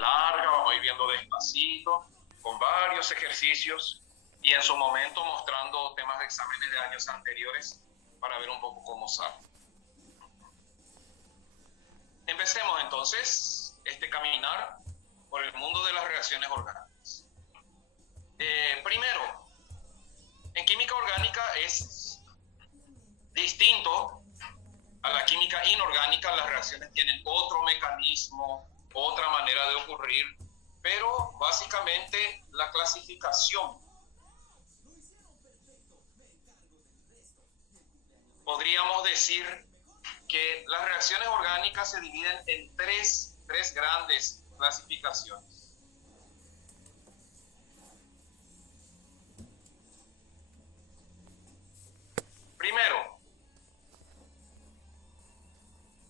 larga, vamos a ir viendo despacito, con varios ejercicios y en su momento mostrando temas de exámenes de años anteriores para ver un poco cómo sale. Empecemos entonces este caminar por el mundo de las reacciones orgánicas. Primero, en química orgánica es distinto a la química inorgánica. Las reacciones tienen otro mecanismo, otra manera de ocurrir, pero básicamente la clasificación, podríamos decir que las reacciones orgánicas se dividen en tres grandes clasificaciones. Primero,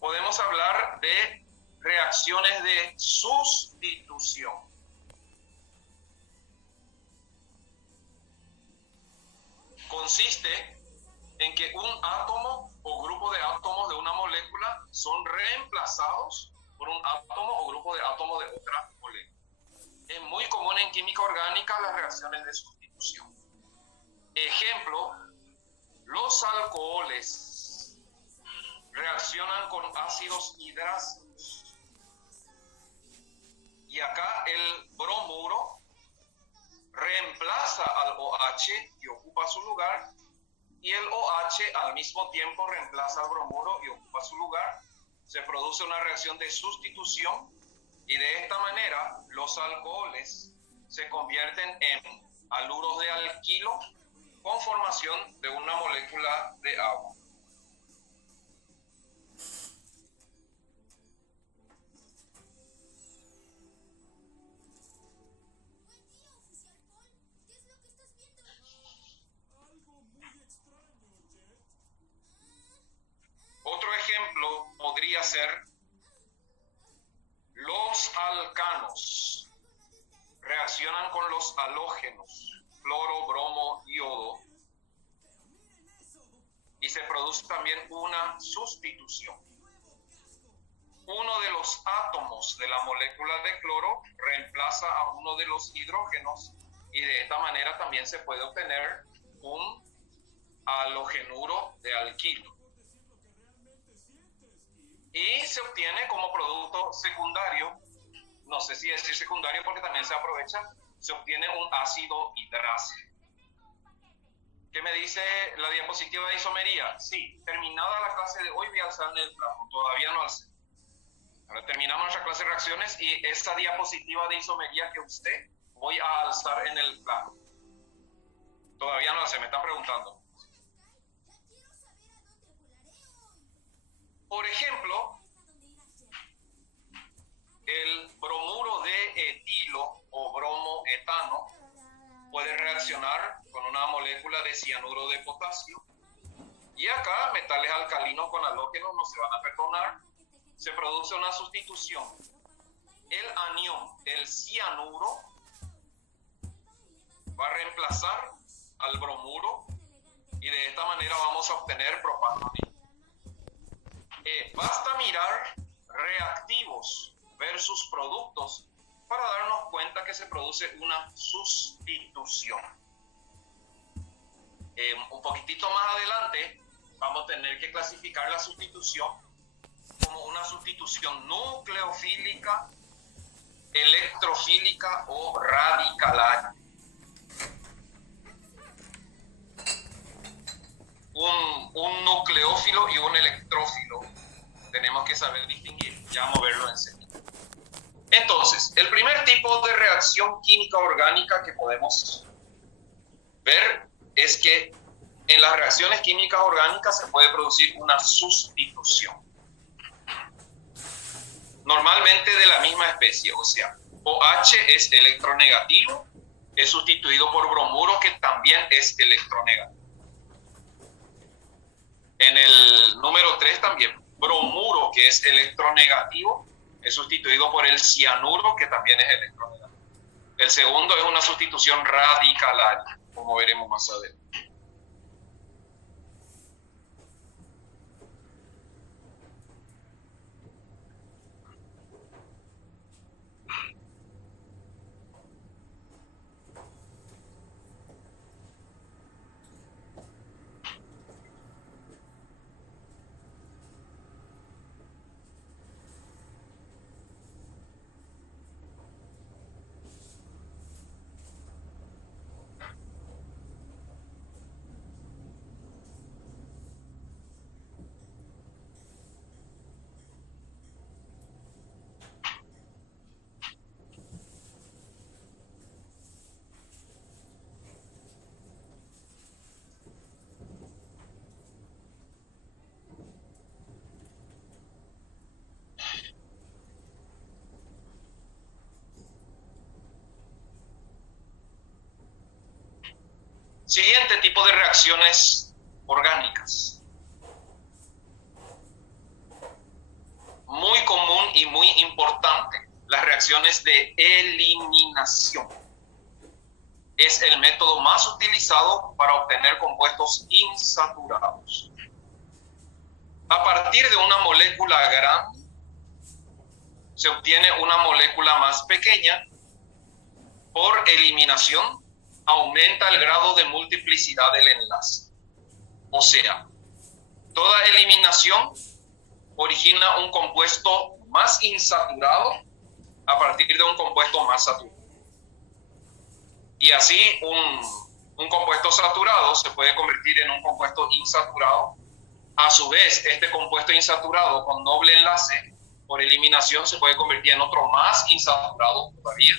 podemos hablar de reacciones de sustitución. Consiste en que un átomo o grupo de átomos de una molécula son reemplazados por un átomo o grupo de átomos de otra molécula. Es muy común en química orgánica las reacciones de sustitución. Ejemplo, los alcoholes reaccionan con ácidos hidráceos. Y acá el bromuro reemplaza al OH y ocupa su lugar, y el OH al mismo tiempo reemplaza al bromuro y ocupa su lugar. Se produce una reacción de sustitución y de esta manera los alcoholes se convierten en haluros de alquilo con formación de una molécula de agua. Otro ejemplo podría ser los alcanos. Reaccionan con los halógenos, cloro, bromo, yodo, y se produce también una sustitución. Uno de los átomos de la molécula de cloro reemplaza a uno de los hidrógenos y de esta manera también se puede obtener un halogenuro de alquilo. Y se obtiene como producto secundario, no sé si decir secundario porque también se aprovecha, se obtiene un ácido hidráceo. ¿Qué me dice la diapositiva de isomería? Sí, terminada la clase de hoy voy a alzar el plano, todavía no alcé. Ahora terminamos nuestra clase de reacciones y esta diapositiva de isomería que usted voy a alzar en el plano. Todavía no alcé, me están preguntando. Por ejemplo, el bromuro de etilo o bromoetano puede reaccionar con una molécula de cianuro de potasio. Y acá, metales alcalinos con halógenos no se van a perdonar. Se produce una sustitución. El anión, el cianuro, va a reemplazar al bromuro y de esta manera vamos a obtener propano. Basta mirar reactivos versus productos para darnos cuenta que se produce una sustitución. Un poquitito más adelante vamos a tener que clasificar la sustitución como una sustitución nucleofílica, electrofílica o radicalaria. Un nucleófilo y un electrófilo tenemos que saber distinguir, ya vamos a verlo enseguida. Entonces, el primer tipo de reacción química orgánica que podemos ver es que en las reacciones químicas orgánicas se puede producir una sustitución. Normalmente de la misma especie, o sea, OH es electronegativo, es sustituido por bromuro que también es electronegativo. En el número 3 también, bromuro que es electronegativo, es sustituido por el cianuro que también es electronegativo. El segundo es una sustitución radicalaria, como veremos más adelante. Siguiente tipo de reacciones orgánicas. Muy común y muy importante, las reacciones de eliminación. Es el método más utilizado para obtener compuestos insaturados. A partir de una molécula grande, se obtiene una molécula más pequeña. Por eliminación, aumenta el grado de multiplicidad del enlace. O sea, toda eliminación origina un compuesto más insaturado a partir de un compuesto más saturado. Y así un compuesto saturado se puede convertir en un compuesto insaturado. A su vez, este compuesto insaturado con doble enlace por eliminación se puede convertir en otro más insaturado todavía.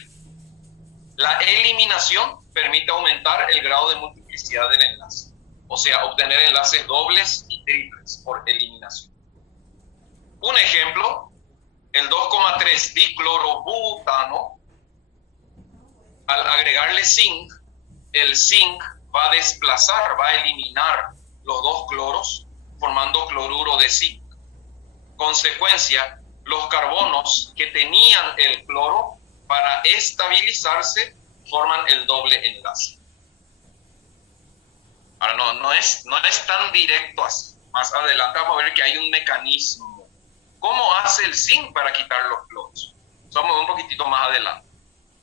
La eliminación permite aumentar el grado de multiplicidad del enlace, o sea, obtener enlaces dobles y triples por eliminación. Un ejemplo, el 2,3 diclorobutano, al agregarle zinc, el zinc va a desplazar, va a eliminar los dos cloros, formando cloruro de zinc. Consecuencia, los carbonos que tenían el cloro, para estabilizarse, forman el doble enlace. Ahora, no es tan directo así. Más adelante vamos a ver que hay un mecanismo. ¿Cómo hace el zinc para quitar los cloros? Vamos a ver un poquitito más adelante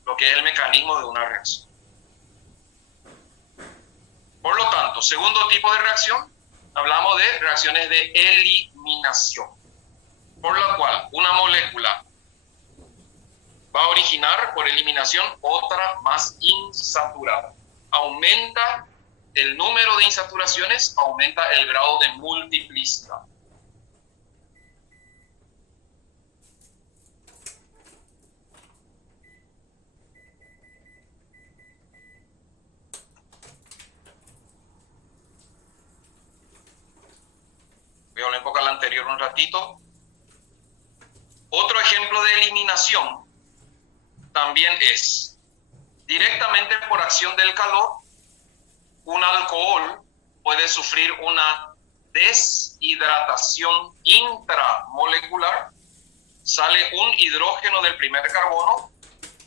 lo que es el mecanismo de una reacción. Por lo tanto, segundo tipo de reacción, hablamos de reacciones de eliminación, por la cual una molécula va a originar por eliminación otra más insaturada. Aumenta el número de insaturaciones, aumenta el grado de multiplicidad. Voy a hablar un poco al anterior un ratito. Otro ejemplo de eliminación también es directamente por acción del calor. Un alcohol puede sufrir una deshidratación intramolecular. Sale un hidrógeno del primer carbono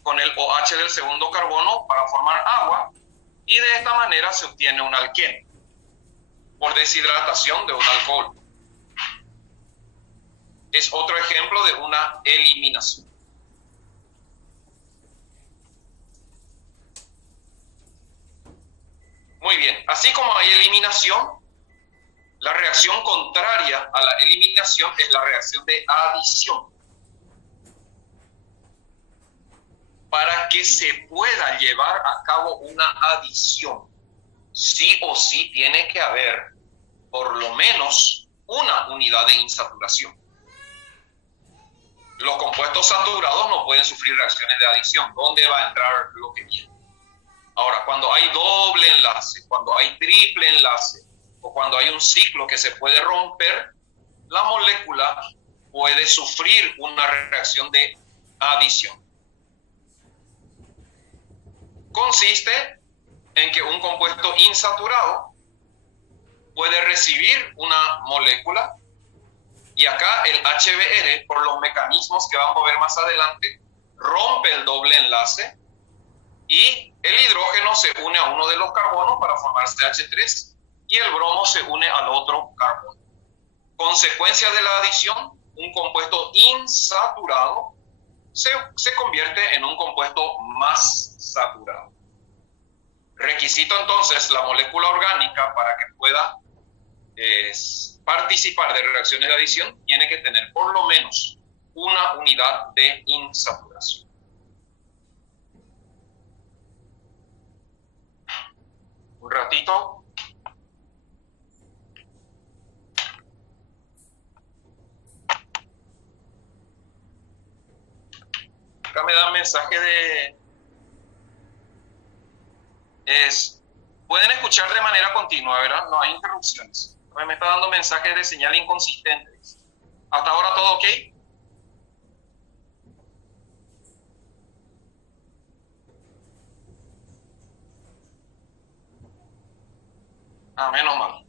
con el OH del segundo carbono para formar agua, y de esta manera se obtiene un alqueno por deshidratación de un alcohol. Es otro ejemplo de una eliminación. Muy bien, así como hay eliminación, la reacción contraria a la eliminación es la reacción de adición. Para que se pueda llevar a cabo una adición, sí o sí tiene que haber por lo menos una unidad de insaturación. Los compuestos saturados no pueden sufrir reacciones de adición. ¿Dónde va a entrar lo que viene? Ahora, cuando hay doble enlace, cuando hay triple enlace, o cuando hay un ciclo que se puede romper, la molécula puede sufrir una reacción de adición. Consiste en que un compuesto insaturado puede recibir una molécula, y acá el HBr, por los mecanismos que vamos a ver más adelante, rompe el doble enlace y el hidrógeno se une a uno de los carbonos para formar CH3 y el bromo se une al otro carbono. Consecuencia de la adición, un compuesto insaturado se convierte en un compuesto más saturado. Requisito entonces, la molécula orgánica para que pueda participar de reacciones de adición tiene que tener por lo menos una unidad de insaturación. Un ratito. Acá me dan mensaje de... pueden escuchar de manera continua, ¿verdad? No hay interrupciones. Me está dando mensajes de señal inconsistentes. ¿Hasta ahora todo ok? Menos mal.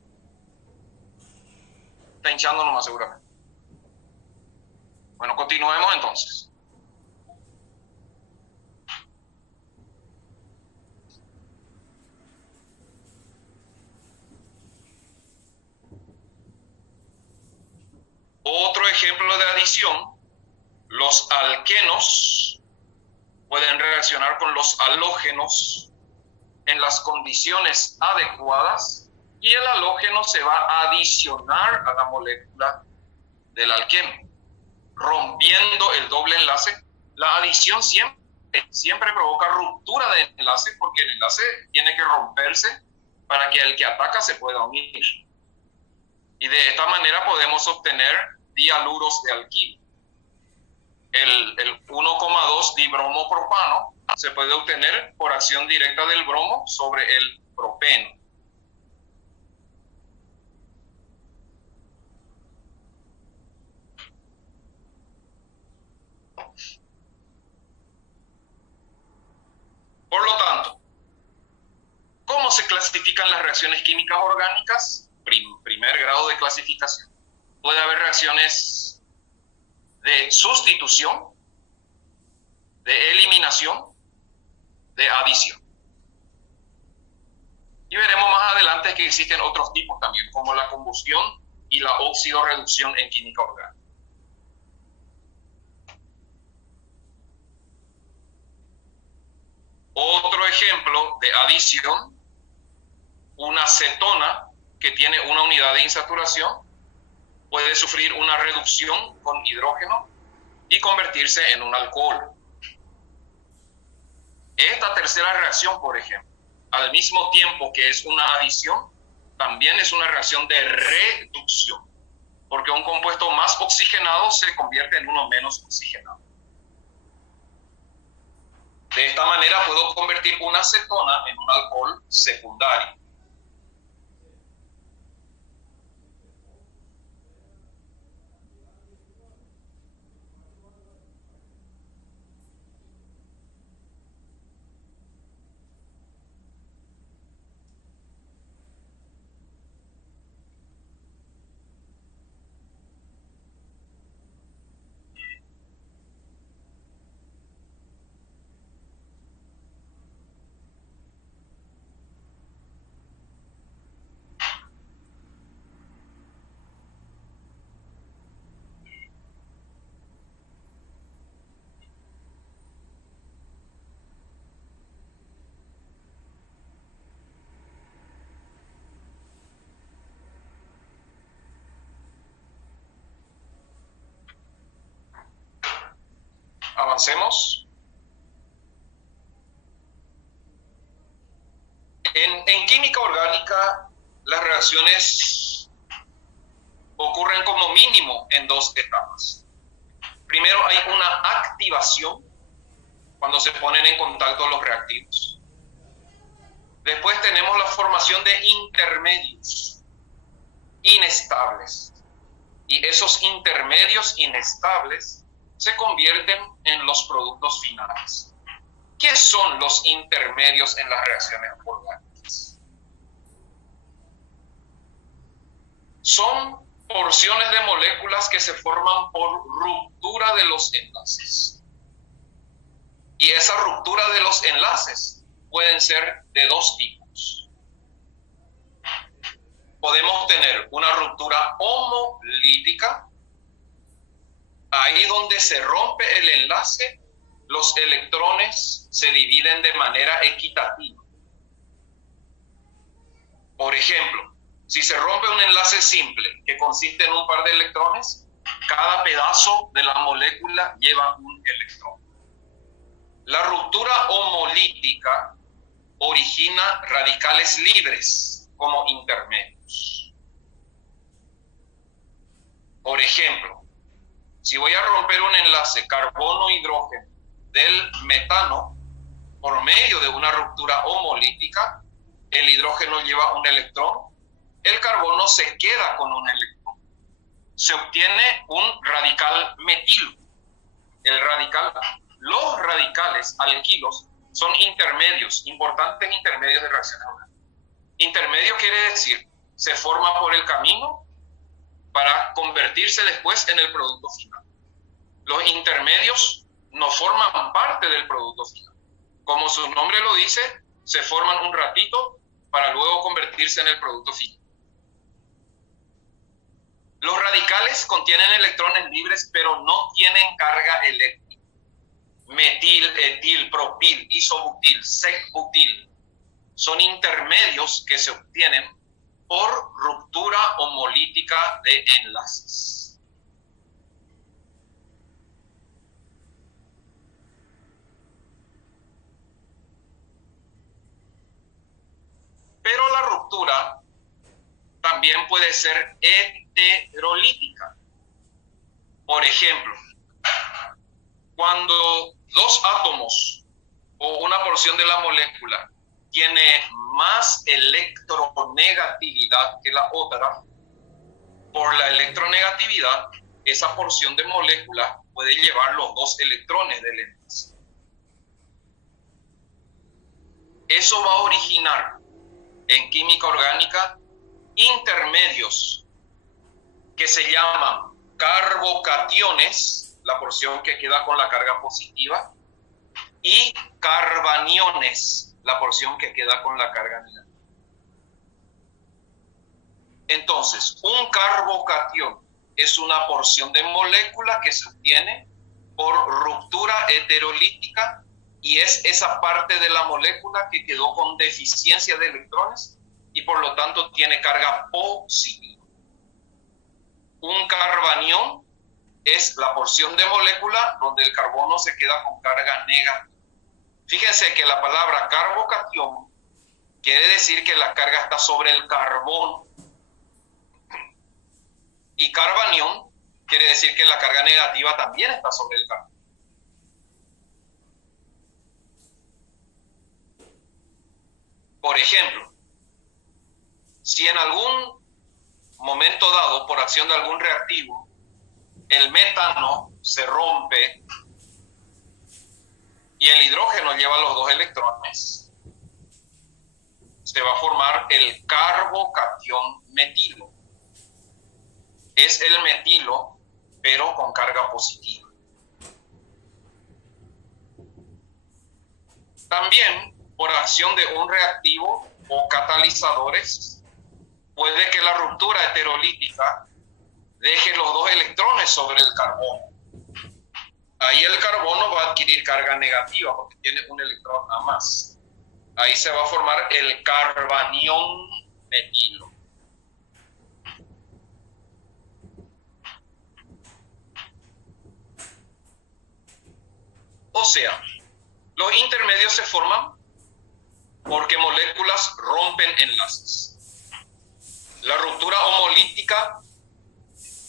Está hinchando nomás seguramente. Bueno, continuemos entonces. Otro ejemplo de adición, los alquenos pueden reaccionar con los halógenos en las condiciones adecuadas y el halógeno se va a adicionar a la molécula del alqueno, rompiendo el doble enlace. La adición siempre provoca ruptura de enlace porque el enlace tiene que romperse para que el que ataca se pueda unir. Y de esta manera podemos obtener dialuros de alquilo. El 1,2 dibromopropano se puede obtener por acción directa del bromo sobre el propeno. Por lo tanto, ¿cómo se clasifican las reacciones químicas orgánicas? Primer grado de clasificación. Puede haber reacciones de sustitución, de eliminación, de adición. Y veremos más adelante que existen otros tipos también, como la combustión y la oxidorreducción en química orgánica. Otro ejemplo de adición, una cetona que tiene una unidad de insaturación puede sufrir una reducción con hidrógeno y convertirse en un alcohol. Esta tercera reacción, por ejemplo, al mismo tiempo que es una adición, también es una reacción de reducción, porque un compuesto más oxigenado se convierte en uno menos oxigenado. De esta manera puedo convertir una cetona en un alcohol secundario. Avancemos. En química orgánica, las reacciones ocurren como mínimo en dos etapas. Primero hay una activación, cuando se ponen en contacto los reactivos. Después tenemos la formación de intermedios inestables. Y esos intermedios inestables se convierten en los productos finales. ¿Qué son los intermedios en las reacciones orgánicas? Son porciones de moléculas que se forman por ruptura de los enlaces. Y esa ruptura de los enlaces pueden ser de dos tipos. Podemos tener una ruptura homolítica, ahí donde se rompe el enlace, los electrones se dividen de manera equitativa. Por ejemplo, si se rompe un enlace simple que consiste en un par de electrones, cada pedazo de la molécula lleva un electrón. La ruptura homolítica origina radicales libres como intermedios. Por ejemplo, si voy a romper un enlace carbono-hidrógeno del metano por medio de una ruptura homolítica, el hidrógeno lleva un electrón, el carbono se queda con un electrón. Se obtiene un radical metilo. Los radicales alquilos son intermedios, importantes intermedios de reacciones orgánicas. Intermedio quiere decir, se forma por el camino para convertirse después en el producto final. Los intermedios no forman parte del producto final. Como su nombre lo dice, se forman un ratito para luego convertirse en el producto final. Los radicales contienen electrones libres, pero no tienen carga eléctrica. Metil, etil, propil, isobutil, sec-butil son intermedios que se obtienen por ruptura homolítica de enlaces. Pero la ruptura también puede ser heterolítica. Por ejemplo, cuando dos átomos o una porción de la molécula tiene más electronegatividad que la otra, por la electronegatividad, esa porción de molécula puede llevar los dos electrones del enlace. Eso va a originar en química orgánica intermedios que se llaman carbocationes, la porción que queda con la carga positiva, y carbaniones, la porción que queda con la carga negativa. Entonces, un carbocatión es una porción de molécula que se obtiene por ruptura heterolítica y es esa parte de la molécula que quedó con deficiencia de electrones y por lo tanto tiene carga positiva. Un carbanión es la porción de molécula donde el carbono se queda con carga negativa. Fíjense que la palabra carbocatión quiere decir que la carga está sobre el carbono y carbanión quiere decir que la carga negativa también está sobre el carbono. Por ejemplo, si en algún momento dado, por acción de algún reactivo, el metano se rompe y el hidrógeno lleva los dos electrones, se va a formar el carbocatión metilo. Es el metilo, pero con carga positiva. También, por acción de un reactivo o catalizadores, puede que la ruptura heterolítica deje los dos electrones sobre el carbono. Ahí el carbono va a adquirir carga negativa porque tiene un electrón a más. Ahí se va a formar el carbanión metilo. O sea, los intermedios se forman porque moléculas rompen enlaces. La ruptura homolítica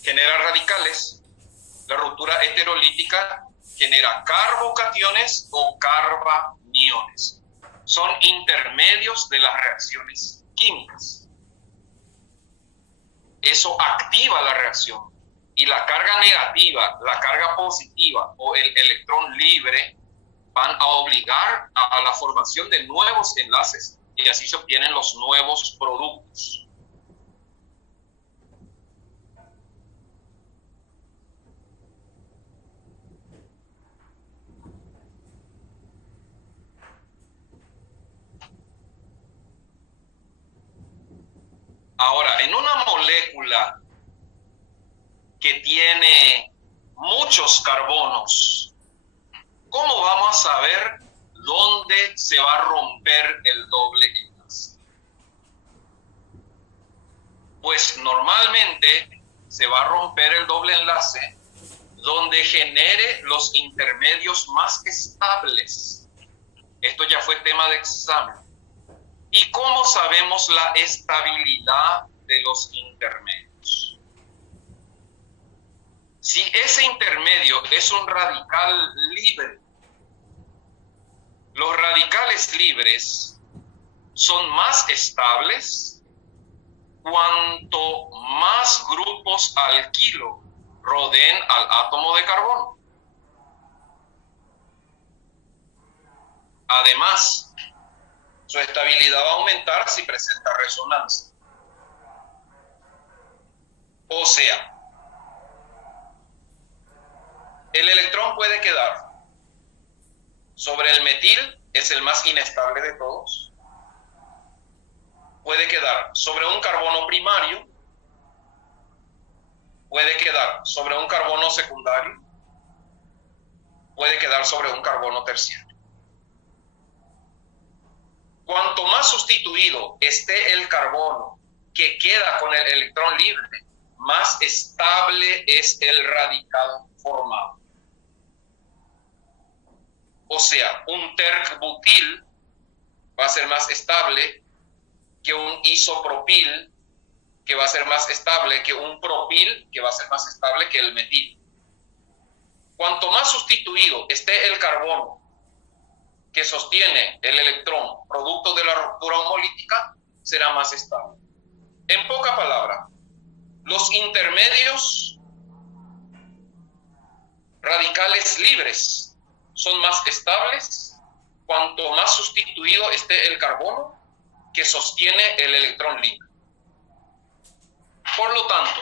genera radicales. La ruptura heterolítica genera carbocationes o carbaniones. Son intermedios de las reacciones químicas. Eso activa la reacción. Y la carga negativa, la carga positiva o el electrón libre van a obligar a la formación de nuevos enlaces y así se obtienen los nuevos productos. Ahora, en una molécula que tiene muchos carbonos, ¿cómo vamos a saber dónde se va a romper el doble enlace? Pues normalmente se va a romper el doble enlace donde genere los intermedios más estables. Esto ya fue tema de examen. ¿Y cómo sabemos la estabilidad de los intermedios? Si ese intermedio es un radical libre, los radicales libres son más estables cuanto más grupos alquilo rodeen al átomo de carbono. Además, Su estabilidad va a aumentar si presenta resonancia. O sea, el electrón puede quedar sobre el metil, es el más inestable de todos. Puede quedar sobre un carbono primario, puede quedar sobre un carbono secundario, puede quedar sobre un carbono terciario. Cuanto más sustituido esté el carbono que queda con el electrón libre, más estable es el radical formado. O sea, un terc-butil va a ser más estable que un isopropil, que va a ser más estable que un propil, que va a ser más estable que el metil. Cuanto más sustituido esté el carbono que sostiene el electrón producto de la ruptura homolítica, será más estable. En poca palabra, los intermedios radicales libres son más estables cuanto más sustituido esté el carbono que sostiene el electrón libre. Por lo tanto,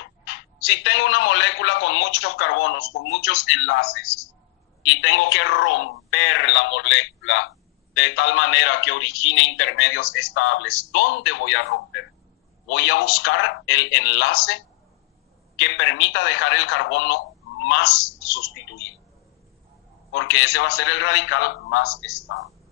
si tengo una molécula con muchos carbonos, con muchos enlaces, y tengo que romper la molécula de tal manera que origine intermedios estables, ¿dónde voy a romper? Voy a buscar el enlace que permita dejar el carbono más sustituido, porque ese va a ser el radical más estable.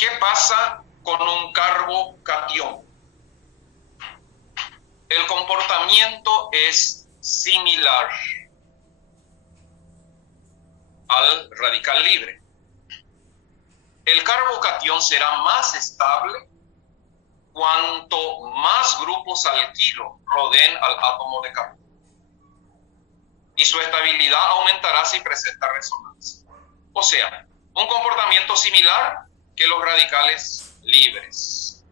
¿Qué pasa con un carbocatión? El comportamiento es similar al radical libre. El carbocatión será más estable cuanto más grupos alquilo rodeen al átomo de carbono. Y su estabilidad aumentará si presenta resonancia. O sea, un comportamiento similar que los radicales libres.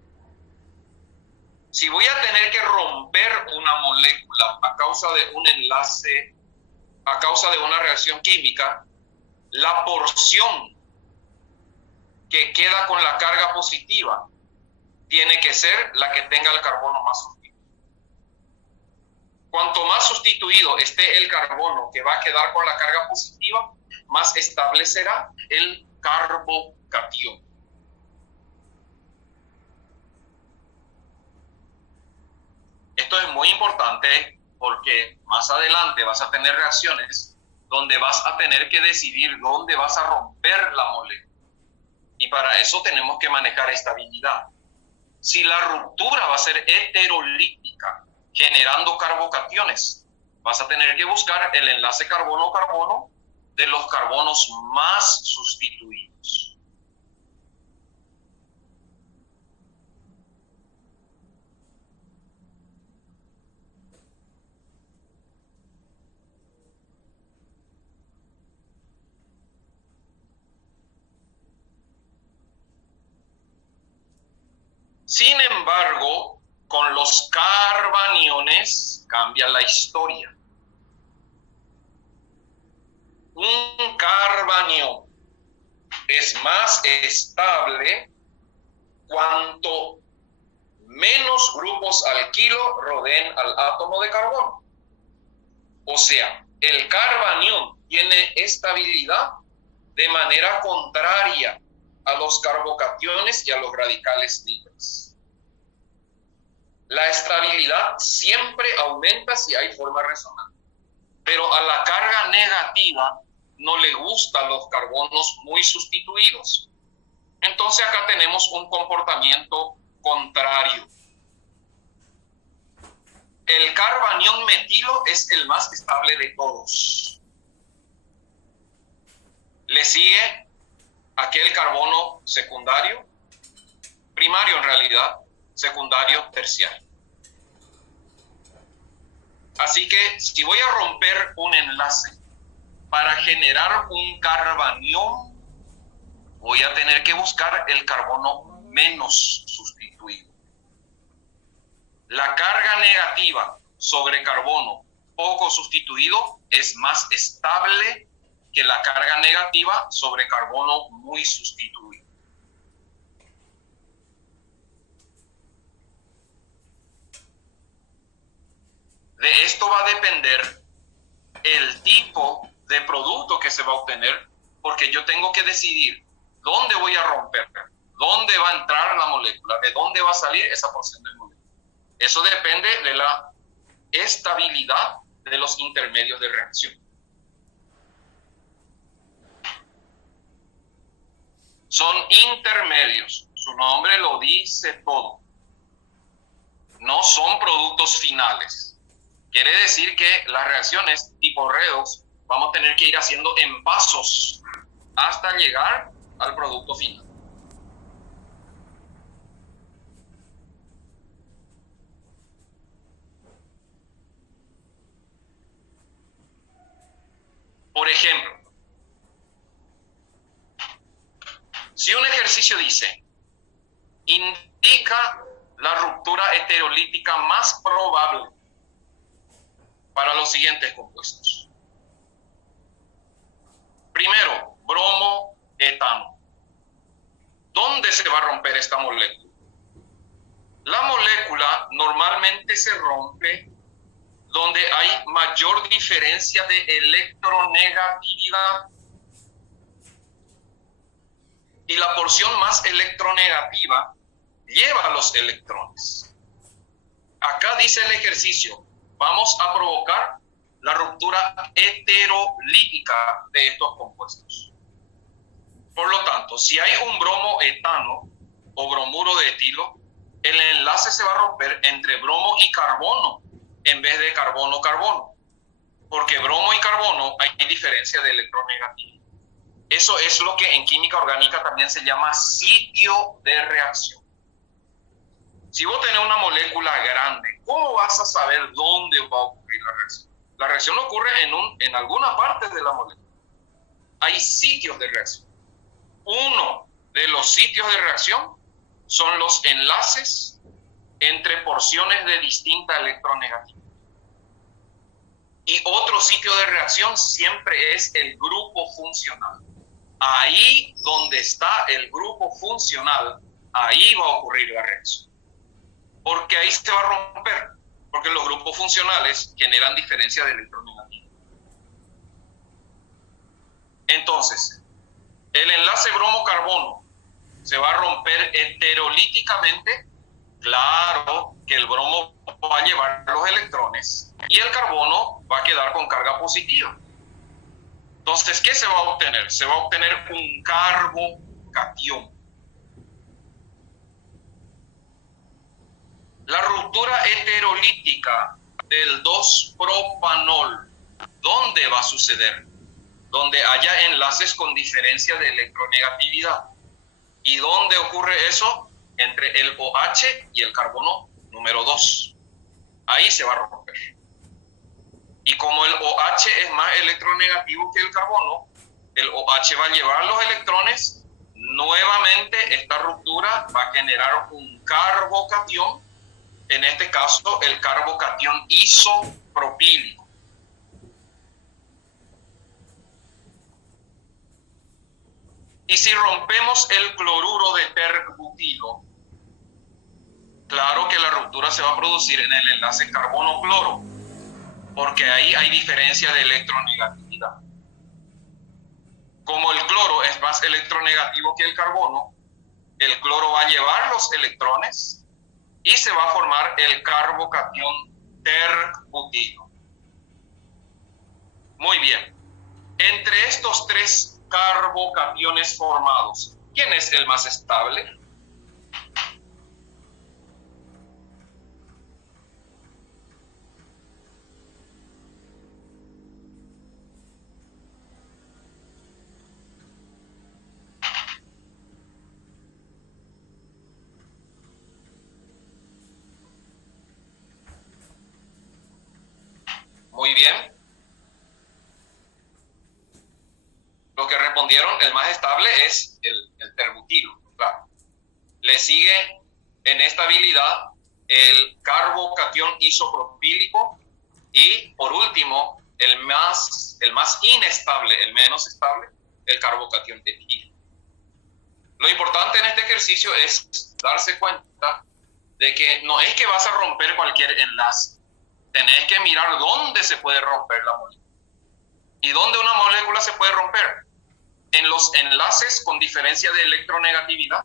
Si voy a tener que romper una molécula a causa de un enlace, a causa de una reacción química, la porción que queda con la carga positiva tiene que ser la que tenga el carbono más sustituido. Cuanto más sustituido esté el carbono que va a quedar con la carga positiva, más estable será el carbocatión. Esto es muy importante porque más adelante vas a tener reacciones donde vas a tener que decidir dónde vas a romper la molécula. Y para eso tenemos que manejar estabilidad. Si la ruptura va a ser heterolítica, generando carbocationes, vas a tener que buscar el enlace carbono-carbono de los carbonos más sustituidos. Sin embargo, con los carbaniones cambia la historia. Un carbanión es más estable cuanto menos grupos alquilo rodeen al átomo de carbono. O sea, el carbanión tiene estabilidad de manera contraria a los carbocationes y a los radicales libres. La estabilidad siempre aumenta si hay forma resonante, pero a la carga negativa no le gustan los carbonos muy sustituidos. Entonces acá tenemos un comportamiento contrario. El carbanión metilo es el más estable de todos. Le sigue aquel carbono secundario, primario en realidad, secundario, terciario. Así que si voy a romper un enlace para generar un carbanión voy a tener que buscar el carbono menos sustituido. La carga negativa sobre carbono poco sustituido es más estable que la carga negativa sobre carbono muy sustituido. De esto va a depender el tipo de producto que se va a obtener, porque yo tengo que decidir dónde voy a romper, dónde va a entrar la molécula, de dónde va a salir esa porción de molécula. Eso depende de la estabilidad de los intermedios de reacción. Son intermedios, su nombre lo dice todo. No son productos finales. Quiere decir que las reacciones tipo redox vamos a tener que ir haciendo en pasos hasta llegar al producto final. Por ejemplo, si un ejercicio dice, indica la ruptura heterolítica más probable para los siguientes compuestos. Primero, bromo-etano. ¿Dónde se va a romper esta molécula? La molécula normalmente se rompe donde hay mayor diferencia de electronegatividad. Y la porción más electronegativa lleva los electrones. Acá dice el ejercicio, vamos a provocar la ruptura heterolítica de estos compuestos. Por lo tanto, si hay un bromo-etano o bromuro de etilo, el enlace se va a romper entre bromo y carbono en vez de carbono-carbono, porque bromo y carbono hay diferencia de electronegatividad. Eso es lo que en química orgánica también se llama sitio de reacción. Si vos tenés una molécula grande, ¿cómo vas a saber dónde va a ocurrir la reacción? La reacción ocurre en alguna parte de la molécula. Hay sitios de reacción. Uno de los sitios de reacción son los enlaces entre porciones de distinta electronegatividad. Y otro sitio de reacción siempre es el grupo funcional. Ahí donde está el grupo funcional, ahí va a ocurrir la reacción. Porque ahí se va a romper, porque los grupos funcionales generan diferencia de electronegatividad. Entonces, el enlace bromo-carbono se va a romper heterolíticamente. Claro que el bromo va a llevar los electrones y el carbono va a quedar con carga positiva. Entonces, ¿qué se va a obtener? Se va a obtener un carbocatión. La ruptura heterolítica del 2-propanol, ¿dónde va a suceder? Donde haya enlaces con diferencia de electronegatividad. ¿Y dónde ocurre eso? Entre el OH y el carbono número 2. Ahí se va a romper. Y como el OH es más electronegativo que el carbono, el OH va a llevar los electrones. Nuevamente esta ruptura va a generar un carbocatión, en este caso el carbocatión isopropílico. Y si rompemos el cloruro de terc-butilo, claro que la ruptura se va a producir en el enlace carbono-cloro, porque ahí hay diferencia de electronegatividad. Como el cloro es más electronegativo que el carbono, el cloro va a llevar los electrones y se va a formar el carbocatión terc-butilo. Muy bien. Entre estos tres carbocationes formados, ¿quién es el más estable? Muy bien. respondieron, el más estable es el terbutilo, claro. Le sigue en estabilidad el carbocatión isopropílico y por último, el más inestable, el menos estable, el carbocatión etílico. Lo importante en este ejercicio es darse cuenta de que no es que vas a romper cualquier enlace. Tenés que mirar dónde se puede romper la molécula. ¿Y dónde una molécula se puede romper? En los enlaces con diferencia de electronegatividad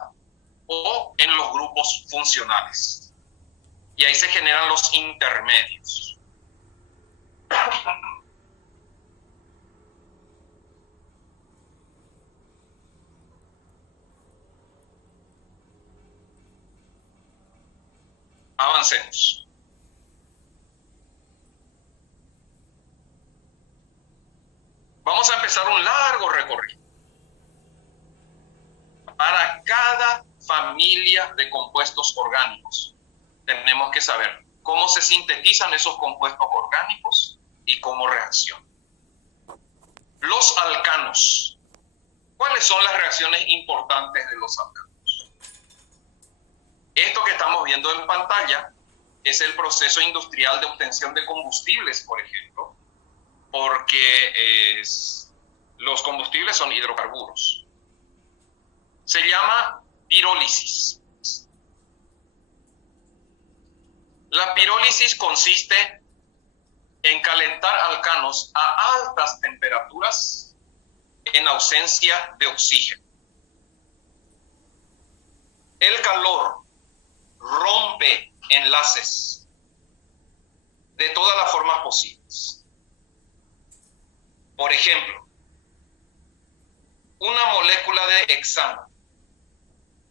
o en los grupos funcionales. Y ahí se generan los intermedios. Avancemos. Vamos a empezar un largo recorrido. Para cada familia de compuestos orgánicos, tenemos que saber cómo se sintetizan esos compuestos orgánicos y cómo reaccionan. Los alcanos. ¿Cuáles son las reacciones importantes de los alcanos? Esto que estamos viendo en pantalla es el proceso industrial de obtención de combustibles, por ejemplo, porque los combustibles son hidrocarburos. Se llama pirólisis. La pirólisis consiste en calentar alcanos a altas temperaturas en ausencia de oxígeno. El calor rompe enlaces de todas las formas posibles. Por ejemplo, una molécula de hexano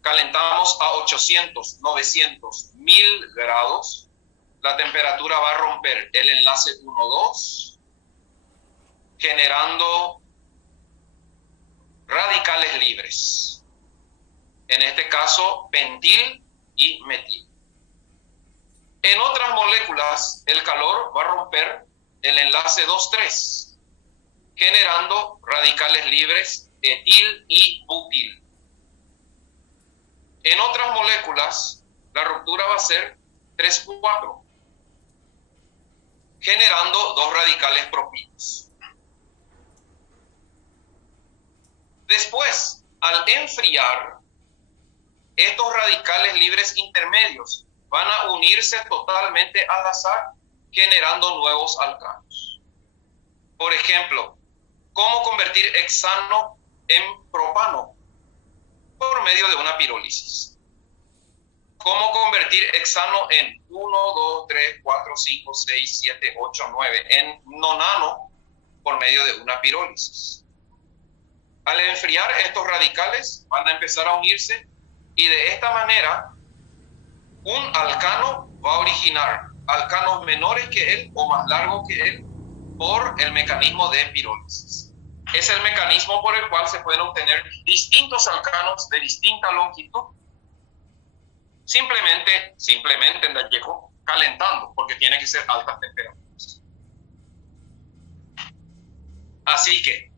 calentamos a 800, 900, 1000 grados, la temperatura va a romper el enlace 1,2, generando radicales libres. En este caso, pentil y metil. En otras moléculas, el calor va a romper el enlace 2,3, generando radicales libres etil y butil. En otras moléculas, la ruptura va a ser 3,4, generando dos radicales propinos. Después, al enfriar, estos radicales libres intermedios van a unirse totalmente al azar, generando nuevos alcanos. Por ejemplo, ¿cómo convertir hexano en propano? Por medio de una pirólisis. ¿Cómo convertir hexano en 1, 2, 3, 4, 5, 6, 7, 8, 9? En nonano, por medio de una pirólisis. Al enfriar, estos radicales van a empezar a unirse y de esta manera un alcano va a originar alcanos menores que él o más largos que él por el mecanismo de pirólisis. Es el mecanismo por el cual se pueden obtener distintos alcanos de distinta longitud, simplemente en Vallejo, calentando, porque tiene que ser altas temperaturas. Así que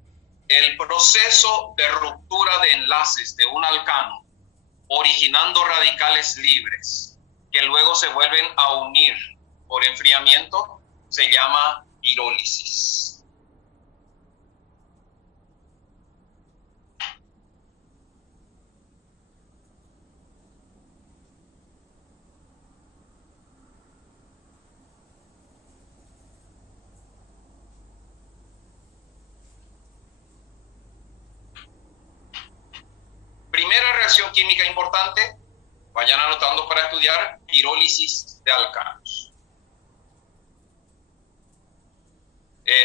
el proceso de ruptura de enlaces de un alcano, originando radicales libres, que luego se vuelven a unir por enfriamiento, se llama pirólisis. Primera reacción química importante, vayan anotando para estudiar, pirólisis de alcanos.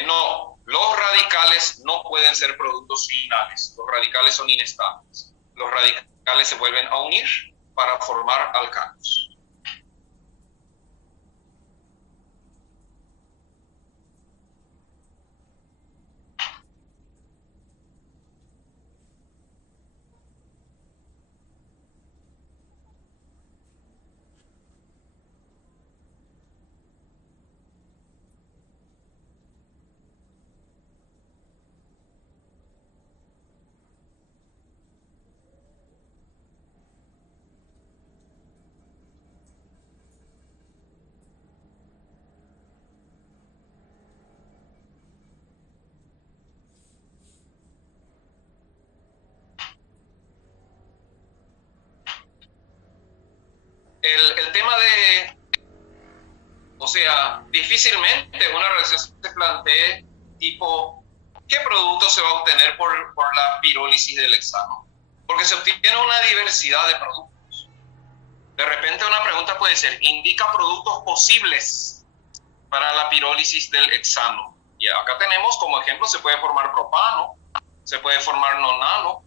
No, los radicales no pueden ser productos finales, los radicales son inestables. Los radicales se vuelven a unir para formar alcanos. sea, difícilmente una reacción se plantee tipo, ¿qué producto se va a obtener por la pirólisis del hexano? Porque se obtiene una diversidad de productos. De repente una pregunta puede ser, ¿indica productos posibles para la pirólisis del hexano? Y acá tenemos como ejemplo, se puede formar propano, se puede formar nonano,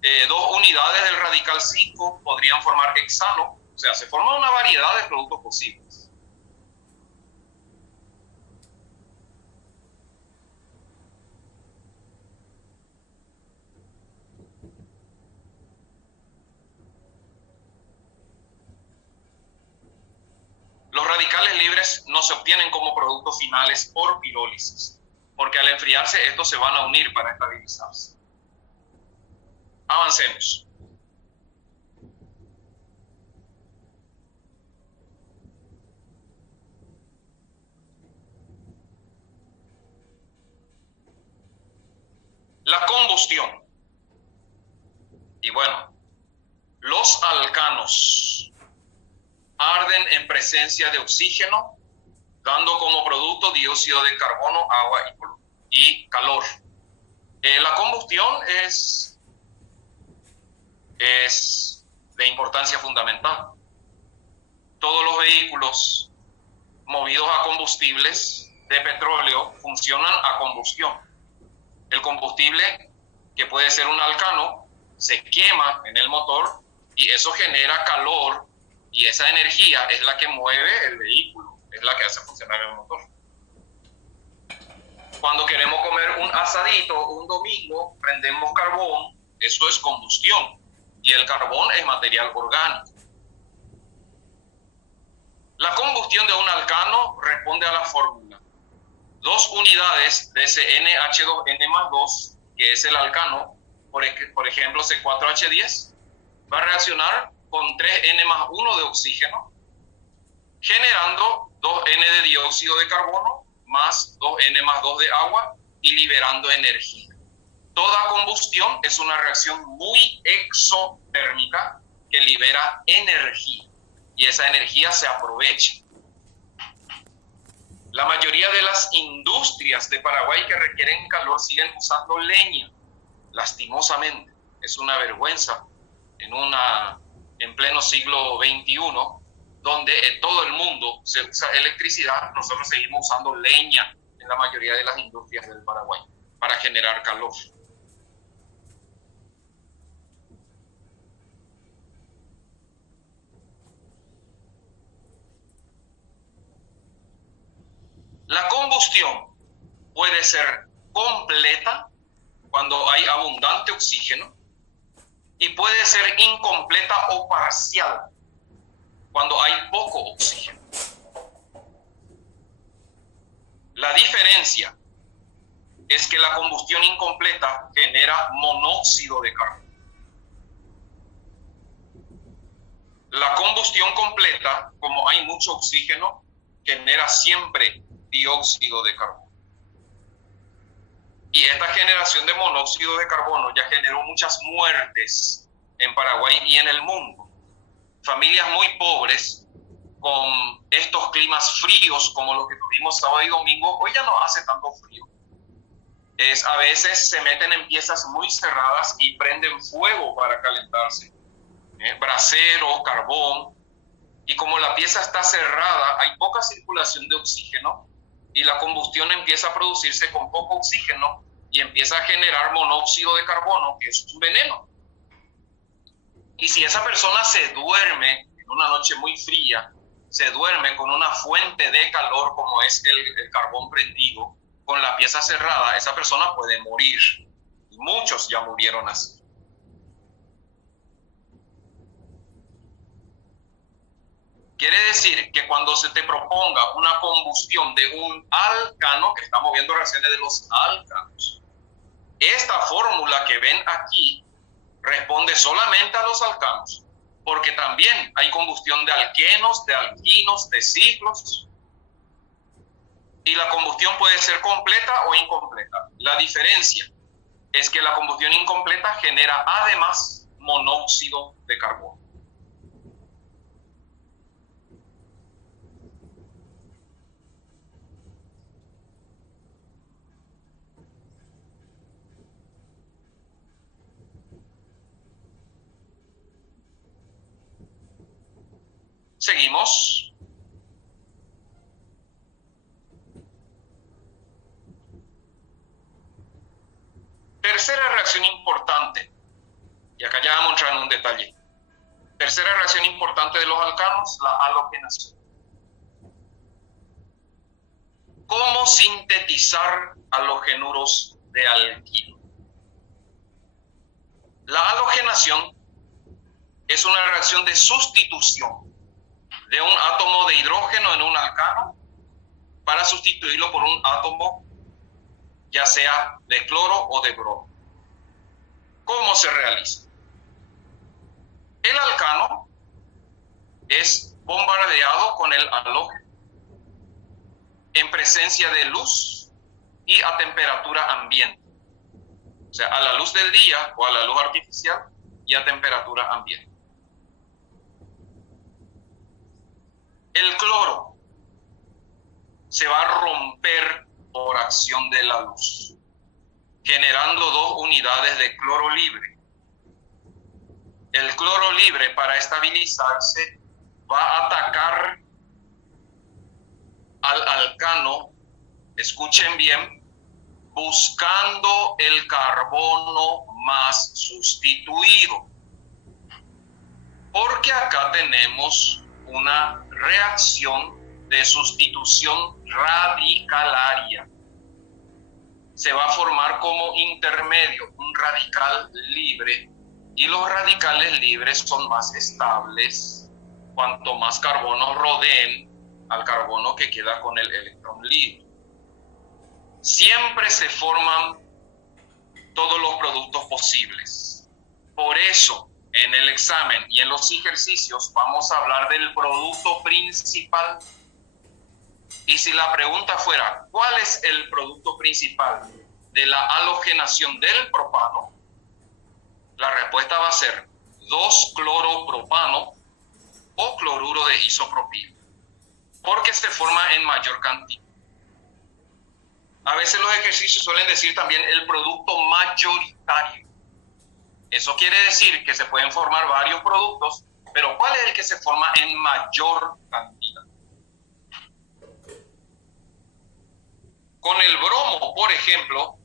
2 unidades del radical 5 podrían formar hexano, o sea, se forma una variedad de productos posibles. Los radicales libres no se obtienen como productos finales por pirólisis, porque al enfriarse estos se van a unir para estabilizarse. Avancemos. La combustión. Y bueno, los alcanos arden en presencia de oxígeno, dando como producto dióxido de carbono, agua y calor. La combustión es de importancia fundamental. Todos los vehículos movidos a combustibles de petróleo funcionan a combustión. El combustible, que puede ser un alcano, se quema en el motor y eso genera calor y esa energía es la que mueve el vehículo, es la que hace funcionar el motor. Cuando queremos comer un asadito un domingo, prendemos carbón, eso es combustión y el carbón es material orgánico. La combustión de un alcano responde a la fórmula. 2 unidades de ese NH2N+2, que es el alcano, por ejemplo C4H10, va a reaccionar con 3N+1 de oxígeno, generando 2N de dióxido de carbono más 2N+2 de agua y liberando energía. Toda combustión es una reacción muy exotérmica que libera energía y esa energía se aprovecha. La mayoría de las industrias de Paraguay que requieren calor siguen usando leña, lastimosamente. Es una vergüenza en pleno siglo XXI, donde en todo el mundo se usa electricidad, nosotros seguimos usando leña en la mayoría de las industrias del Paraguay para generar calor. La combustión puede ser completa cuando hay abundante oxígeno y puede ser incompleta o parcial cuando hay poco oxígeno. La diferencia es que la combustión incompleta genera monóxido de carbono. La combustión completa, como hay mucho oxígeno, genera siempre dióxido de carbono. Y esta generación de monóxido de carbono ya generó muchas muertes en Paraguay y en el mundo. Familias muy pobres con estos climas fríos como los que tuvimos sábado y domingo, hoy ya no hace tanto frío. A veces se meten en piezas muy cerradas y prenden fuego para calentarse. Brasero, carbón. Y como la pieza está cerrada, hay poca circulación de oxígeno y la combustión empieza a producirse con poco oxígeno y empieza a generar monóxido de carbono, que es un veneno. Y si esa persona se duerme en una noche muy fría, se duerme con una fuente de calor como es el carbón prendido, con la pieza cerrada, esa persona puede morir. Y muchos ya murieron así. Quiere decir que cuando se te proponga una combustión de un alcano, que estamos viendo reacciones de los alcanos, esta fórmula que ven aquí responde solamente a los alcanos, porque también hay combustión de alquenos, de alquinos, de ciclos, y la combustión puede ser completa o incompleta. La diferencia es que la combustión incompleta genera además monóxido de carbono. Seguimos. Tercera reacción importante, y acá ya vamos a entrar en un detalle. Tercera reacción importante de los alcanos, la halogenación. ¿Cómo sintetizar halogenuros de alquilo? La halogenación es una reacción de sustitución de un átomo de hidrógeno en un alcano para sustituirlo por un átomo ya sea de cloro o de bromo. ¿Cómo se realiza? El alcano es bombardeado con el halógeno en presencia de luz y a temperatura ambiente. O sea, a la luz del día o a la luz artificial y a temperatura ambiente. El cloro se va a romper por acción de la luz, generando dos unidades de cloro libre. El cloro libre, para estabilizarse, va a atacar al alcano, escuchen bien, buscando el carbono más sustituido. Porque acá tenemos una reacción de sustitución radicalaria. Se va a formar como intermedio un radical libre, y los radicales libres son más estables cuanto más carbonos rodeen al carbono que queda con el electrón libre. Siempre se forman todos los productos posibles. Por eso, en el examen y en los ejercicios vamos a hablar del producto principal. Y si la pregunta fuera, ¿cuál es el producto principal de la halogenación del propano? La respuesta va a ser 2-cloropropano o cloruro de isopropilo, porque se forma en mayor cantidad. A veces los ejercicios suelen decir también el producto mayoritario. Eso quiere decir que se pueden formar varios productos, pero ¿cuál es el que se forma en mayor cantidad? Con el bromo, por ejemplo,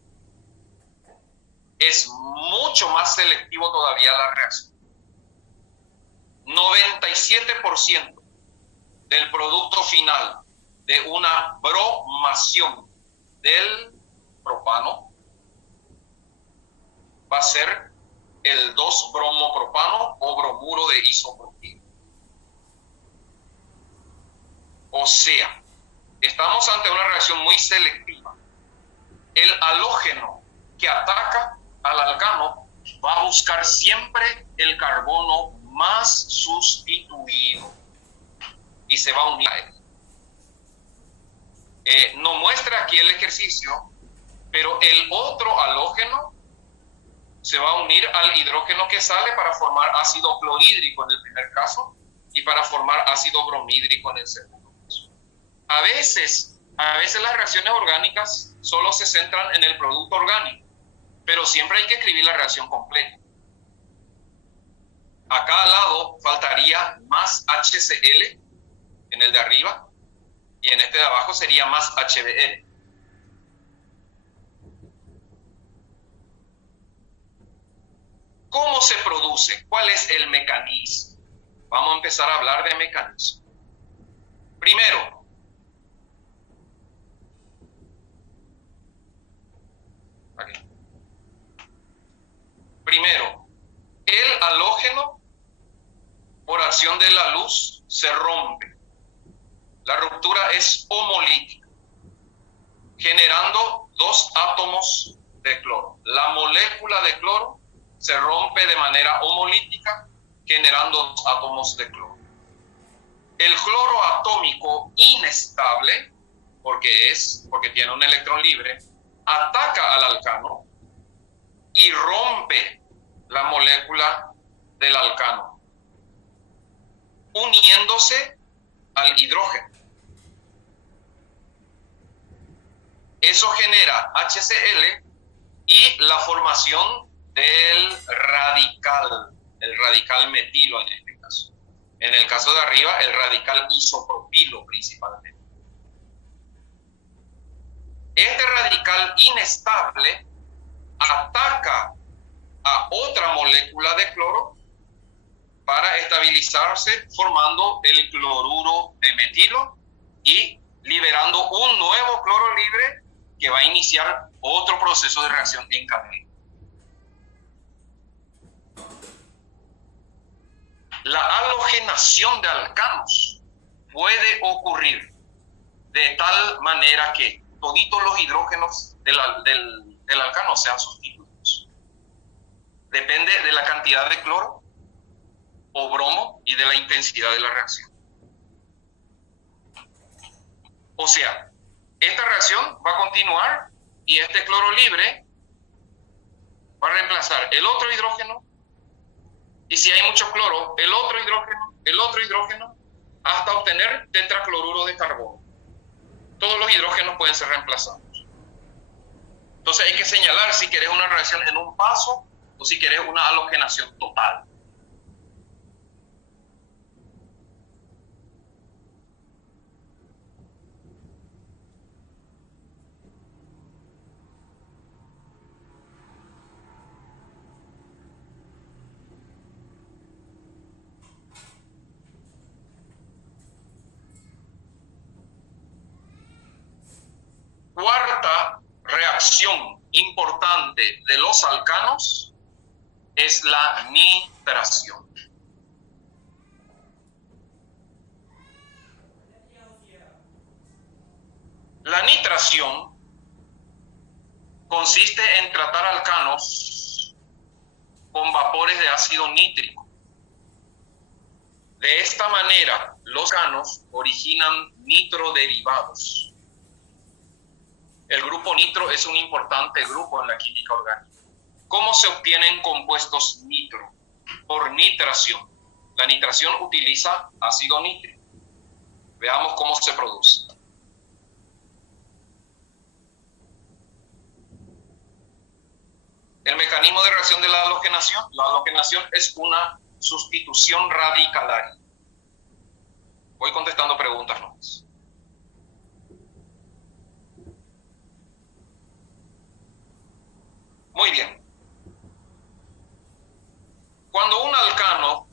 es mucho más selectivo todavía la reacción. 97% del producto final de una bromación del propano va a ser el 2-bromopropano o bromuro de isopropilo. O sea, estamos ante una reacción muy selectiva. El halógeno que ataca al alcano va a buscar siempre el carbono más sustituido y se va a unir a él. No muestra aquí el ejercicio, pero el otro halógeno se va a unir al hidrógeno que sale para formar ácido clorhídrico en el primer caso y para formar ácido bromhídrico en el segundo caso. A veces las reacciones orgánicas solo se centran en el producto orgánico, pero siempre hay que escribir la reacción completa. A cada lado faltaría más HCl en el de arriba y en este de abajo sería más HBl. ¿Cómo se produce? ¿Cuál es el mecanismo? Vamos a empezar a hablar de mecanismo. Primero, el halógeno, por acción de la luz, se rompe. La ruptura es homolítica, generando dos átomos de cloro. La molécula de cloro se rompe de manera homolítica, generando dos átomos de cloro. El cloro atómico inestable, porque tiene un electrón libre, ataca al alcano y rompe la molécula del alcano, uniéndose al hidrógeno. Eso genera HCl y la formación del radical, el radical metilo en este caso. En el caso de arriba, el radical isopropilo principalmente. Este radical inestable ataca a otra molécula de cloro para estabilizarse, formando el cloruro de metilo y liberando un nuevo cloro libre que va a iniciar otro proceso de reacción en cadena. La halogenación de alcanos puede ocurrir de tal manera que toditos los hidrógenos del alcano sean sustituidos. Depende de la cantidad de cloro o bromo y de la intensidad de la reacción. O sea, esta reacción va a continuar y este cloro libre va a reemplazar el otro hidrógeno, y si hay mucho cloro, el otro hidrógeno, hasta obtener tetracloruro de carbono. Todos los hidrógenos pueden ser reemplazados. Entonces hay que señalar si querés una reacción en un paso o si querés una halogenación total. Cuarta reacción importante de los alcanos es la nitración. La nitración consiste en tratar alcanos con vapores de ácido nítrico. De esta manera, los alcanos originan nitroderivados. El grupo nitro es un importante grupo en la química orgánica. ¿Cómo se obtienen compuestos nitro? Por nitración. La nitración utiliza ácido nítrico. Veamos cómo se produce. El mecanismo de reacción de la halogenación. La halogenación es una sustitución radicalaria. Voy contestando preguntas nomás. Muy bien. Cuando un alcano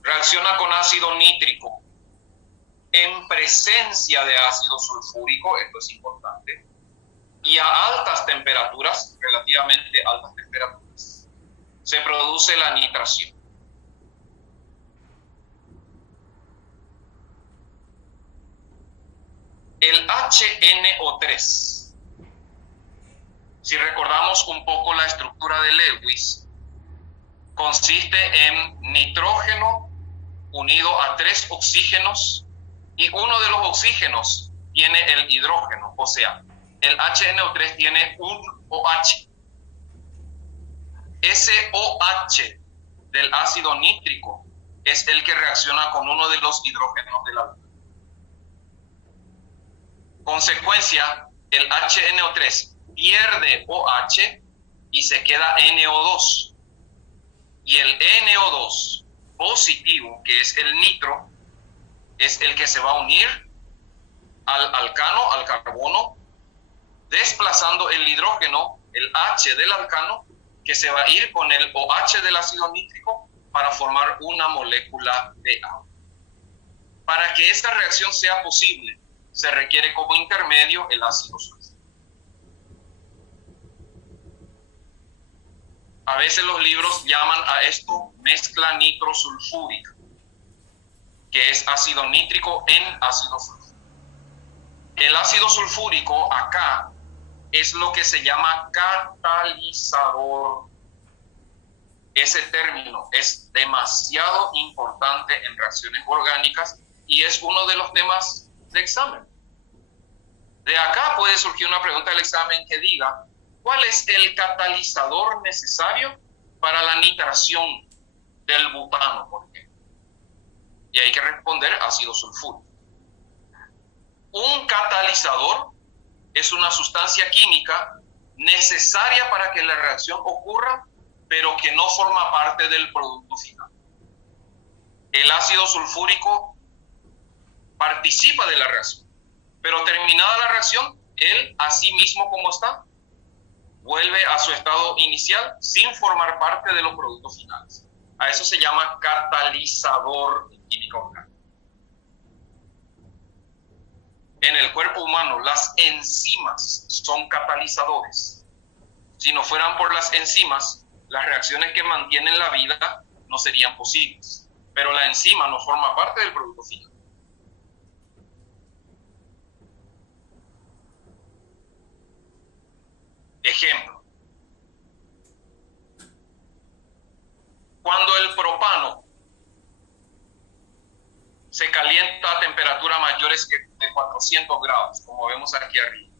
reacciona con ácido nítrico en presencia de ácido sulfúrico, esto es importante, y a altas temperaturas, relativamente altas temperaturas, se produce la nitración. El HNO3, si recordamos un poco la estructura de Lewis, consiste en nitrógeno unido a 3 oxígenos y uno de los oxígenos tiene el hidrógeno, o sea, el HNO3 tiene un OH. Ese OH del ácido nítrico es el que reacciona con uno de los hidrógenos del alcano. Consecuencia, el HNO3 pierde OH y se queda NO2. Y el NO2 positivo, que es el nitro, es el que se va a unir al alcano, al carbono, desplazando el hidrógeno, el H del alcano, que se va a ir con el OH del ácido nítrico para formar una molécula de agua. Para que esta reacción sea posible, se requiere como intermedio el ácido sulfúrico. A veces los libros llaman a esto mezcla nitrosulfúrica, que es ácido nítrico en ácido sulfúrico. El ácido sulfúrico acá es lo que se llama catalizador. Ese término es demasiado importante en reacciones orgánicas y es uno de los temas de examen. De acá puede surgir una pregunta del examen que diga: ¿cuál es el catalizador necesario para la nitración del butano, por ejemplo? Y hay que responder ácido sulfúrico. Un catalizador es una sustancia química necesaria para que la reacción ocurra, pero que no forma parte del producto final. el ácido sulfúrico participa de la reacción, pero terminada la reacción, él, así mismo como está, vuelve a su estado inicial sin formar parte de los productos finales. A eso se llama catalizador en química orgánica. En el cuerpo humano, las enzimas son catalizadores. Si no fueran por las enzimas, las reacciones que mantienen la vida no serían posibles. Pero la enzima no forma parte del producto final. Ejemplo. Cuando el propano se calienta a temperaturas mayores de 400 grados, como vemos aquí arriba,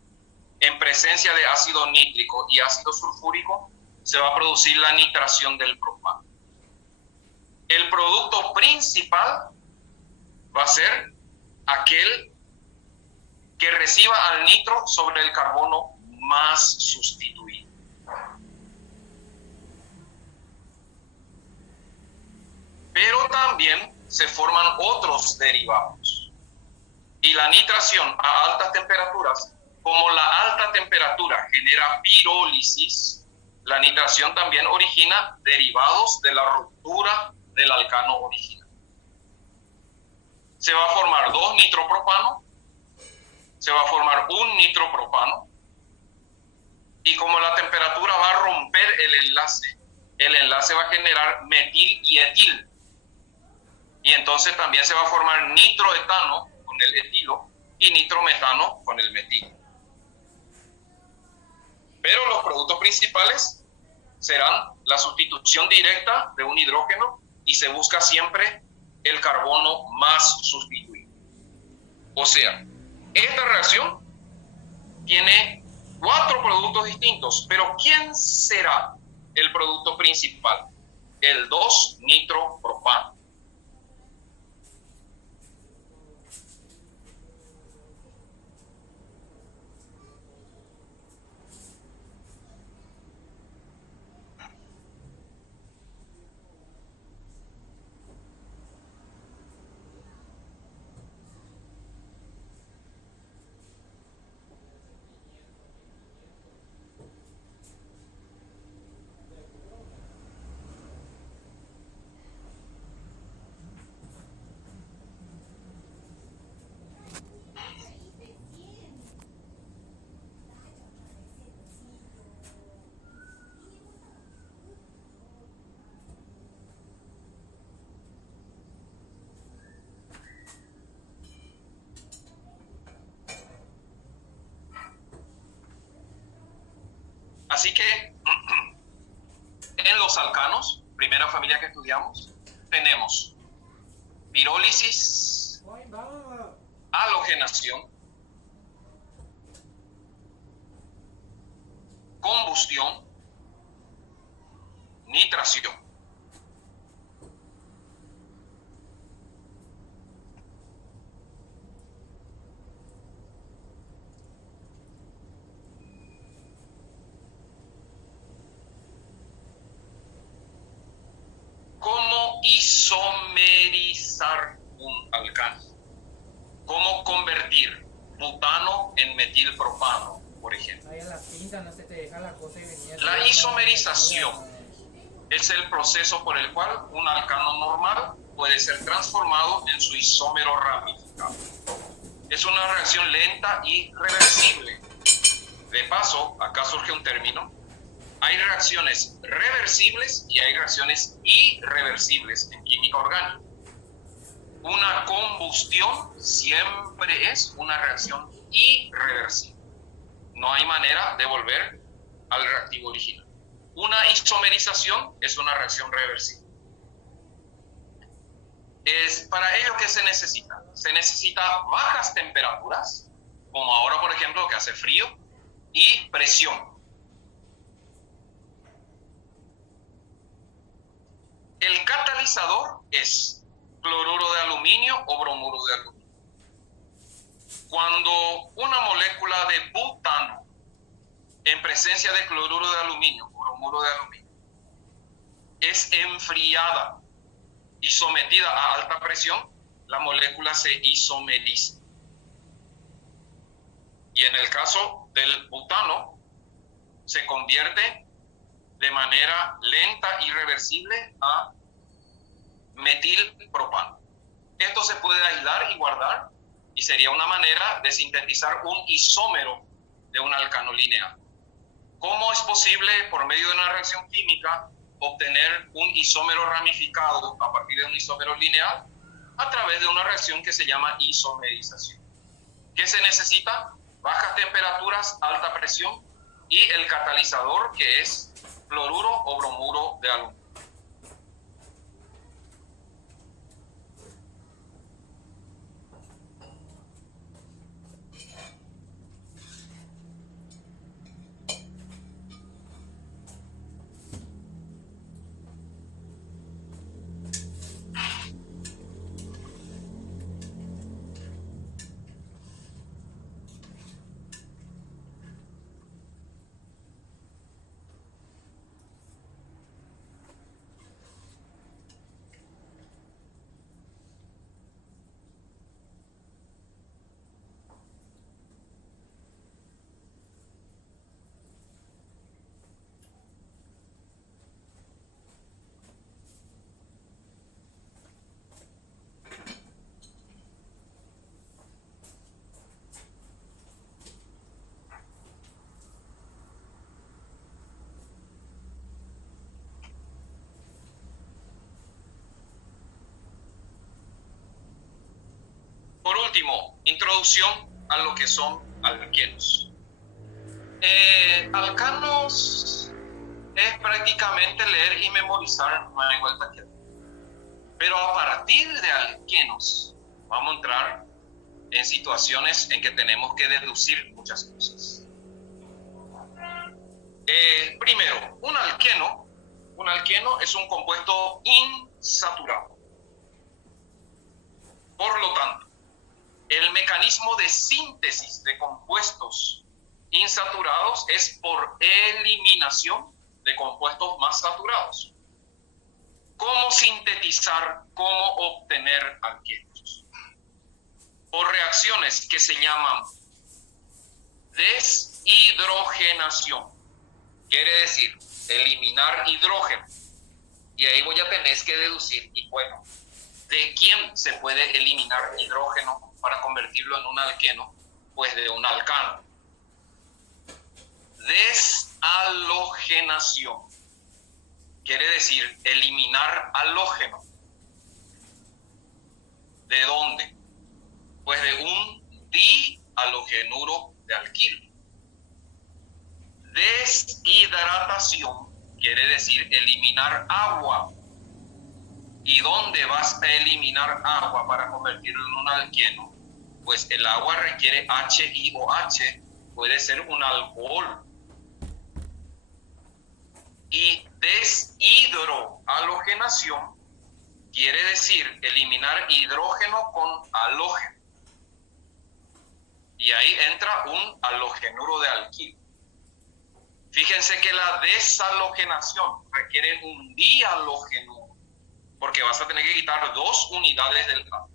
en presencia de ácido nítrico y ácido sulfúrico, se va a producir la nitración del propano. El producto principal va a ser aquel que reciba al nitro sobre el carbono más sustituido. Pero también se forman otros derivados. Y la nitración a altas temperaturas, como la alta temperatura genera pirólisis, la nitración también origina derivados de la ruptura del alcano original. Se va a formar 2 nitropropano, se va a formar un nitropropano, y como la temperatura va a romper el enlace va a generar metil y etil. Y entonces también se va a formar nitroetano con el etilo y nitrometano con el metil. Pero los productos principales serán la sustitución directa de un hidrógeno y se busca siempre el carbono más sustituido. O sea, esta reacción tiene 4 productos distintos, pero ¿quién será el producto principal? El 2-nitropropano. Así que en los alcanos, primera familia que estudiamos, tenemos pirólisis, halogenación, combustión, nitración. ¿Cómo isomerizar un alcano? ¿Cómo convertir butano en metilpropano, por ejemplo? Ahí en la cinta no se te deja la cosa y venía. La isomerización es el proceso por el cual un alcano normal puede ser transformado en su isómero ramificado. Es una reacción lenta y reversible. De paso, acá surge un término. Hay reacciones reversibles y hay reacciones irreversibles en química orgánica. Una combustión siempre es una reacción irreversible. No hay manera de volver al reactivo original. Una isomerización es una reacción reversible. Para ello, ¿qué se necesita? Se necesita bajas temperaturas, como ahora, por ejemplo, que hace frío, y presión. El catalizador es cloruro de aluminio o bromuro de aluminio. Cuando una molécula de butano en presencia de cloruro de aluminio o bromuro de aluminio es enfriada y sometida a alta presión, la molécula se isomeriza. Y en el caso del butano, se convierte de manera lenta y reversible a metilpropano. Esto se puede aislar y guardar y sería una manera de sintetizar un isómero de un alcano lineal. ¿Cómo es posible, por medio de una reacción química, obtener un isómero ramificado a partir de un isómero lineal? A través de una reacción que se llama isomerización. ¿Qué se necesita? Bajas temperaturas, alta presión y el catalizador, que es fluoruro o bromuro de aluminio. Por último, introducción a lo que son alquenos. Alcanos es prácticamente leer y memorizar, no hay vuelta que dar. Pero a partir de alquenos vamos a entrar en situaciones en que tenemos que deducir muchas cosas. Primero, un alqueno es un compuesto insaturado. Por lo tanto, el mecanismo de síntesis de compuestos insaturados es por eliminación de compuestos más saturados. ¿Cómo sintetizar, cómo obtener alquenos? Por reacciones que se llaman deshidrogenación. Quiere decir eliminar hidrógeno. Y ahí voy a tener que deducir, y bueno, ¿de quién se puede eliminar hidrógeno para convertirlo en un alqueno? Pues de un alcano. Deshalogenación quiere decir eliminar halógeno. ¿De dónde? Pues de un dihalogenuro de alquilo. Deshidratación quiere decir eliminar agua. ¿Y dónde vas a eliminar agua para convertirlo en un alqueno? Pues el agua requiere HiOH, puede ser un alcohol. Y deshidrohalogenación quiere decir eliminar hidrógeno con halógeno. Y ahí entra un halogenuro de alquilo. Fíjense que la deshalogenación requiere un dihalogenuro, porque vas a tener que quitar 2 unidades del átomo.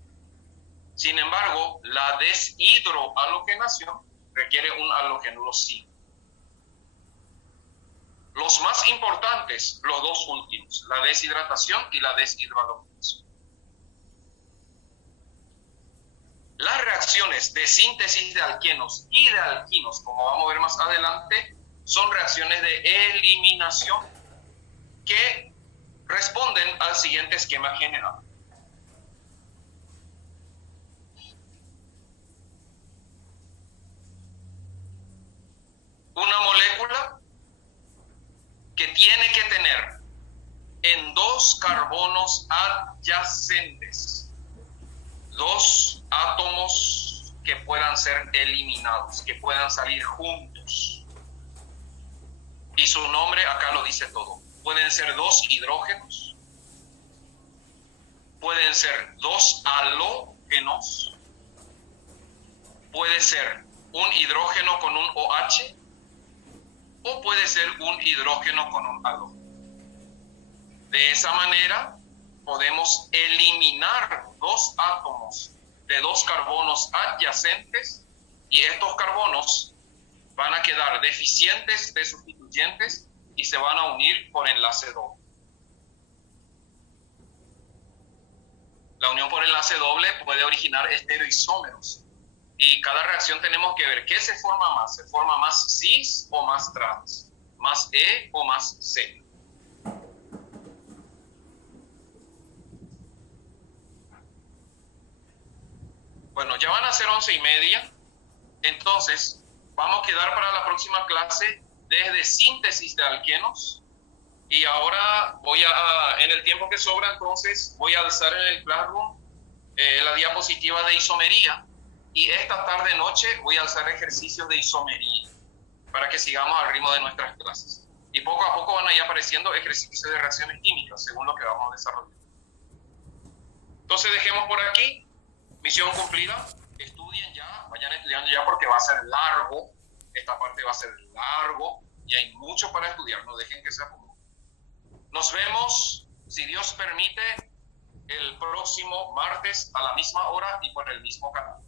Sin embargo, la deshidrohalogenación requiere un halogenuro sí. Los más importantes, los 2 últimos, la deshidratación y la deshidrohalogenación. Las reacciones de síntesis de alquenos y de alquinos, como vamos a ver más adelante, son reacciones de eliminación que responden al siguiente esquema general. Una molécula que tiene que tener en 2 carbonos adyacentes 2 átomos que puedan ser eliminados, que puedan salir juntos. Y su nombre acá lo dice todo. Pueden ser 2 hidrógenos, pueden ser 2 halógenos, puede ser un hidrógeno con un OH, o puede ser un hidrógeno con un halógeno. De esa manera podemos eliminar 2 átomos de 2 carbonos adyacentes y estos carbonos van a quedar deficientes de sustituyentes y se van a unir por enlace doble. La unión por enlace doble puede originar estereoisómeros y cada reacción tenemos que ver qué se forma más. ¿Se forma más cis o más trans? ¿Más E o más C? Bueno, ya van a ser 11:30, entonces vamos a quedar para la próxima clase desde síntesis de alquenos. Y ahora en el tiempo que sobra, entonces voy a alzar en el Classroom la diapositiva de isomería. Y esta tarde-noche voy a alzar ejercicios de isomería para que sigamos al ritmo de nuestras clases. Y poco a poco van a ir apareciendo ejercicios de reacciones químicas, según lo que vamos a desarrollar. Entonces dejemos por aquí. Misión cumplida. Estudien ya, vayan estudiando ya porque va a ser largo. Esta parte va a ser largo y hay mucho para estudiar. No dejen que se acumule. Nos vemos, si Dios permite, el próximo martes a la misma hora y por el mismo canal.